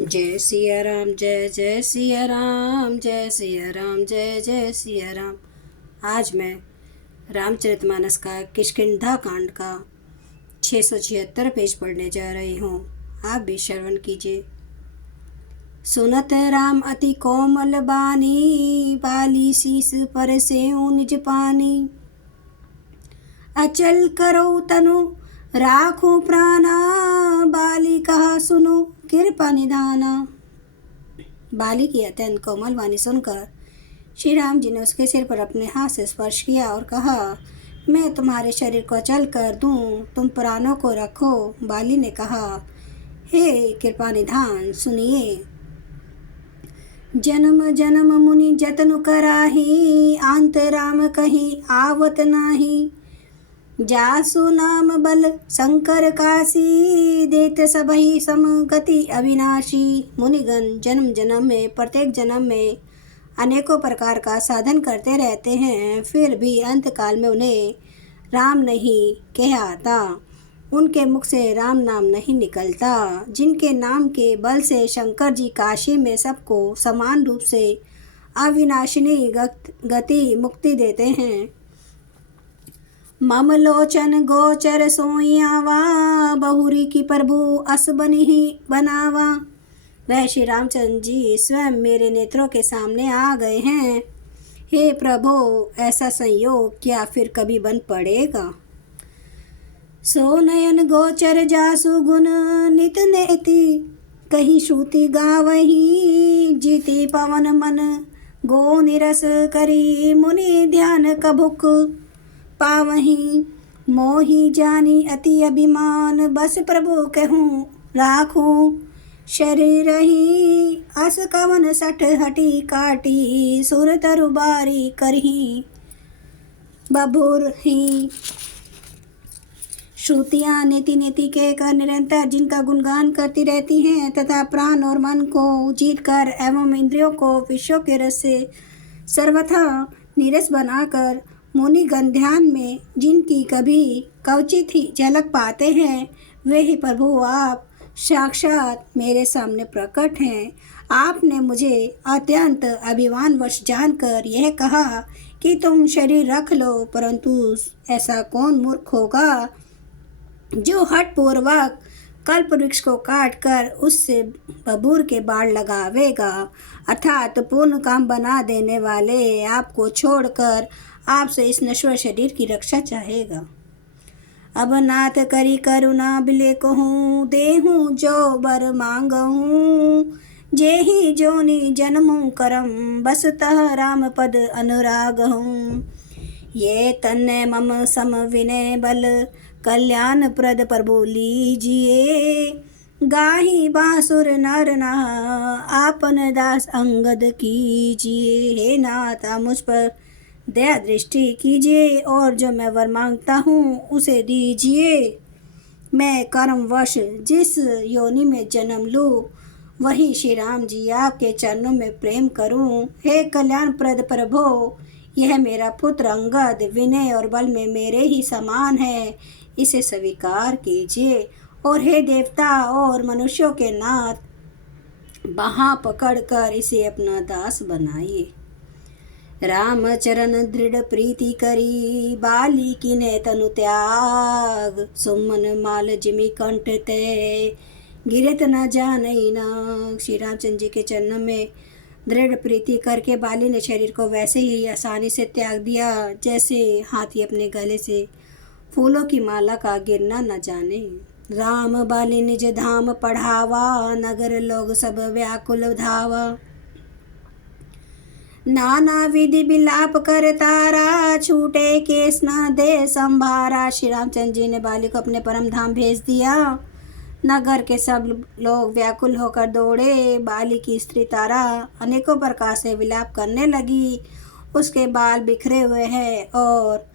जय सिया राम, जय जय सिया राम, जय सिया राम, जय जय सिया राम। आज मैं रामचरितमानस का किष्किंधा कांड का 676 पेज पढ़ने जा रही हूँ। आप भी श्रवण कीजिए। सुनत राम अति कोमल बानी, बाली शीस पर से निज पानी। अचल करो तनु राखो प्राणा, बाली कहा सुनो कृपा निधाना। बाली की अत्यंत कोमल वाणी सुनकर श्री राम जी ने उसके सिर पर अपने हाथ से स्पर्श किया और कहा, मैं तुम्हारे शरीर को अचल कर दूं, तुम प्राणों को रखो। बाली ने कहा, हे कृपा निधान सुनिए। जन्म जन्म मुनि जतन कराही, अंत राम कहीं आवत नाही। जासु नाम बल शंकर काशी, देत सबही समगति अविनाशी। मुनिगण जन्म जन्म में, प्रत्येक जन्म में अनेकों प्रकार का साधन करते रहते हैं, फिर भी अंत काल में उन्हें राम नहीं कहता। उनके मुख से राम नाम नहीं निकलता। जिनके नाम के बल से शंकर जी काशी में सबको समान रूप से अविनाशिनी गति मुक्ति देते हैं। मम लोचन गोचर सोयावा, बहुरी की प्रभु अस बनी ही बनावा। वह श्री रामचंद्र जी स्वयं मेरे नेत्रों के सामने आ गए हैं। हे प्रभु, ऐसा संयोग क्या फिर कभी बन पड़ेगा। सो नयन गोचर जासु गुण, नित नेति कही श्रुति गावही। जीति पवन मन गो निरस करी, मुनि ध्यान कभुक पावही। मोहि जानी अति अभिमान, बस प्रभु कहूँ राखूं शरीर ही। अस कवन सठ हटी काटी, सुर तरु बारी करही बबुर ही। श्रुतियाँ नीति नीति के कर निरंतर जिनका गुणगान करती रहती हैं, तथा प्राण और मन को जीत कर एवं इंद्रियों को विषयों के रस से सर्वथा नीरस बनाकर मुनिगण ध्यान में जिनकी कभी कवचित ही झलक पाते हैं, वे ही प्रभु आप साक्षात मेरे सामने प्रकट हैं। आपने मुझे अत्यंत अभिमानवश जानकर यह कहा कि तुम शरीर रख लो, परंतु ऐसा कौन मूर्ख होगा जो हठ पूर्वक कल्प वृक्ष को काट कर उससे बबूर के बाढ़ लगावेगा, अर्थात पूर्ण काम बना देने वाले आपको छोड़कर आपसे इस नश्वर शरीर की रक्षा चाहेगा। अब नाथ करी करुणा बिले कहूँ, देहूँ जो बर मांगहूँ। जेहि जोनि जन्मूँ करम, बसतः राम पद अनुराग हूँ। ये तन्ने मम सम विनय बल, कल्याण प्रद प्रभु लीजिए। गाही बांसुर नर नह, आपन दास अंगद कीजिए। हे नाथ, मुझ पर दया दृष्टि कीजिए और जो मैं वर मांगता हूँ उसे दीजिए। मैं कर्मवश जिस योनि में जन्म लूँ, वही श्री राम जी आपके चरणों में प्रेम करूँ। हे कल्याण प्रद प्रभो, यह मेरा पुत्र अंगद विनय और बल में मेरे ही समान है, इसे स्वीकार कीजिए। और हे देवता और मनुष्यों के नाथ, बाहाँ पकड़कर इसे अपना दास बनाइए। राम चरण दृढ़ प्रीति करी, बाली किने तनु त्याग। सुमन माल जिमि कंठ ते, गिरत न जानई नाग। श्री रामचंद्र जी के चरणों में दृढ़ प्रीति करके बाली ने शरीर को वैसे ही आसानी से त्याग दिया जैसे हाथी अपने गले से फूलों की माला का गिरना न जाने। राम बाली निज धाम पढ़ावा, नगर लोग सब व्याकुल धावा। नाना विधि बिलाप कर तारा, छूटे केस न दे संभारा। श्री रामचंद्र जी ने बाली को अपने परम धाम भेज दिया। नगर के सब लोग व्याकुल होकर दौड़े। बाली की स्त्री तारा अनेकों प्रकार से विलाप करने लगी। उसके बाल बिखरे हुए हैं और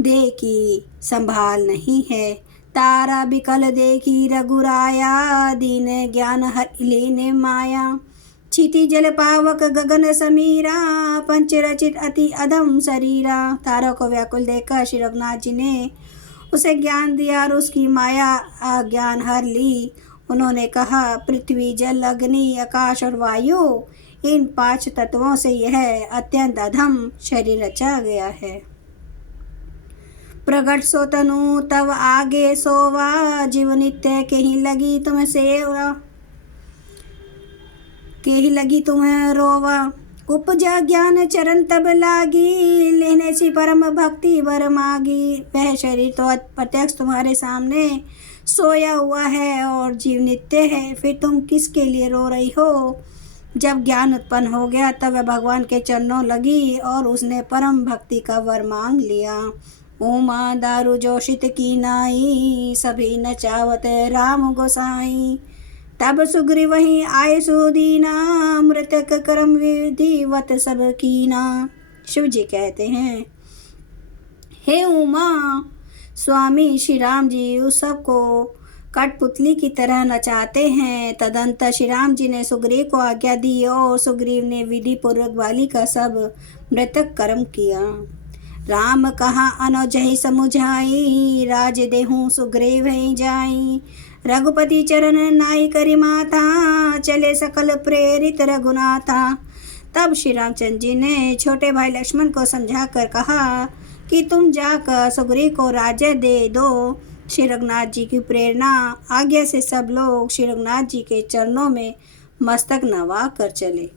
देह की संभाल नहीं है। तारा बिकल देखी रघुराया, दीन ज्ञान लीन माया। क्षिति जल पावक गगन समीरा, पंच रचित अति अधम शरीरा। तारा को व्याकुल देखकर श्री रघुनाथ जी ने उसे ज्ञान दिया और उसकी माया अज्ञान हर ली। उन्होंने कहा, पृथ्वी, जल, अग्नि, आकाश और वायु, इन 5 तत्वों से यह अत्यंत अधम शरीर रचा गया है। प्रगट सो तनु तव आगे सोवा, जीव नित्य के ही लगी तुम्हें सेवा, के ही लगी तुम्हें रोवा। उपजा ज्ञान चरण तब लागी, लेने सी परम भक्ति वर मागी। वह शरीर तो प्रत्यक्ष तुम्हारे सामने सोया हुआ है और जीव नित्य है, फिर तुम किसके लिए रो रही हो? जब ज्ञान उत्पन्न हो गया तब वह भगवान के चरणों लगी और उसने परम भक्ति का वर मांग लिया। उमा दारू जोशित की नाई, सभी नचावत राम गोसाई। तब सुग्रीव वहीं आए सुदीना, मृतक कर्म विधिवत सब कीना। शिव जी कहते हैं, हे उमा, स्वामी श्री राम जी उस सबको कठपुतली की तरह नचाते हैं। तदंतर श्री राम जी ने सुग्रीव को आज्ञा दी और सुग्रीव ने विधि पूर्वक बाली का सब मृतक कर्म किया। राम कहा अनौजहि समुझाई, राज देहूँ सुग्रीव ही जाई। रघुपति चरण नाई करी माता, चले सकल प्रेरित रघुनाथा। तब श्री रामचंद्र जी ने छोटे भाई लक्ष्मण को समझा कर कहा कि तुम जाकर सुग्रीव को राज्य दे दो। श्री रघुनाथ जी की प्रेरणा आज्ञा से सब लोग श्री रघुनाथ जी के चरणों में मस्तक नवा कर चले।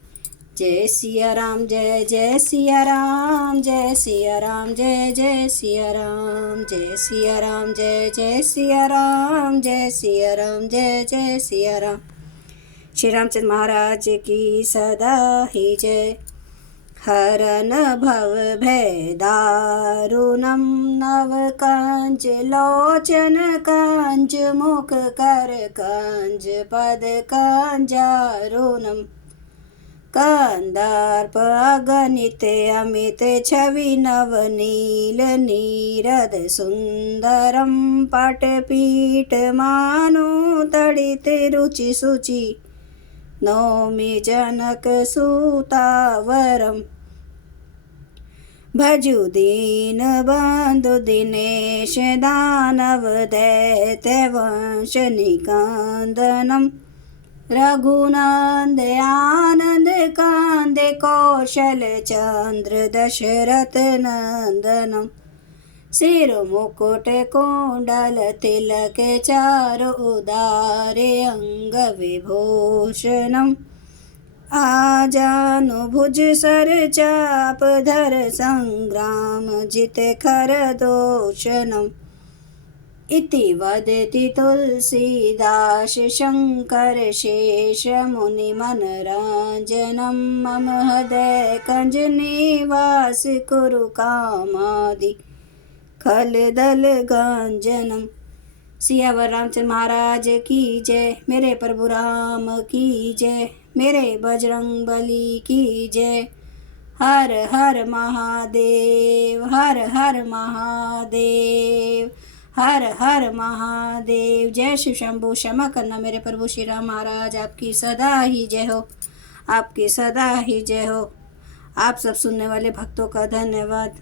जय सिया राम, जय जय सिया राम, जय सिया राम, जय जय सिया राम, जय सिया राम, जय जय सिया राम, जय सिया राम, जय जय सिया राम। श्री रामचंद्र महाराज की सदा ही जय। हरन भव भय दारुणम, नव कंज लोचन कंज, मुख कर कंज, पद कंजारुणम। कंदर्प अगणित अमित छवि, नवनील नीरद सुंदरम। पटपीठ मानो तड़ित रुचि सुचि, नौमि जनक सुतावरम। भजु दीन बंधु दिनेश, दानव दैत्य वंश निकंदनम। रघुनंद आनंद कांद, कौशल चंद्र दशरथ नंदनम। सिर मुकुट कुंडल तिलक, चारु उदारे अंग विभूषणम। आजानुभुज सर चाप धर, संग्राम जित खर दोषणम। इति वदति तुलसीदास, शंकर शेष मुनि मनरांजनम। मम हृदय कंज निवास, कुरु कामादि खलदल गांजनम। सियावर रामचंद्र महाराज की जय। मेरे प्रभु राम की जय। मेरे बजरंग बली की जय। हर हर महादेव, हर हर महादेव, हर हर महादेव। जय शिव शंभु। क्षमा करना मेरे प्रभु श्री राम महाराज, आपकी सदा ही जय हो, आपकी सदा ही जय हो। आप सब सुनने वाले भक्तों का धन्यवाद।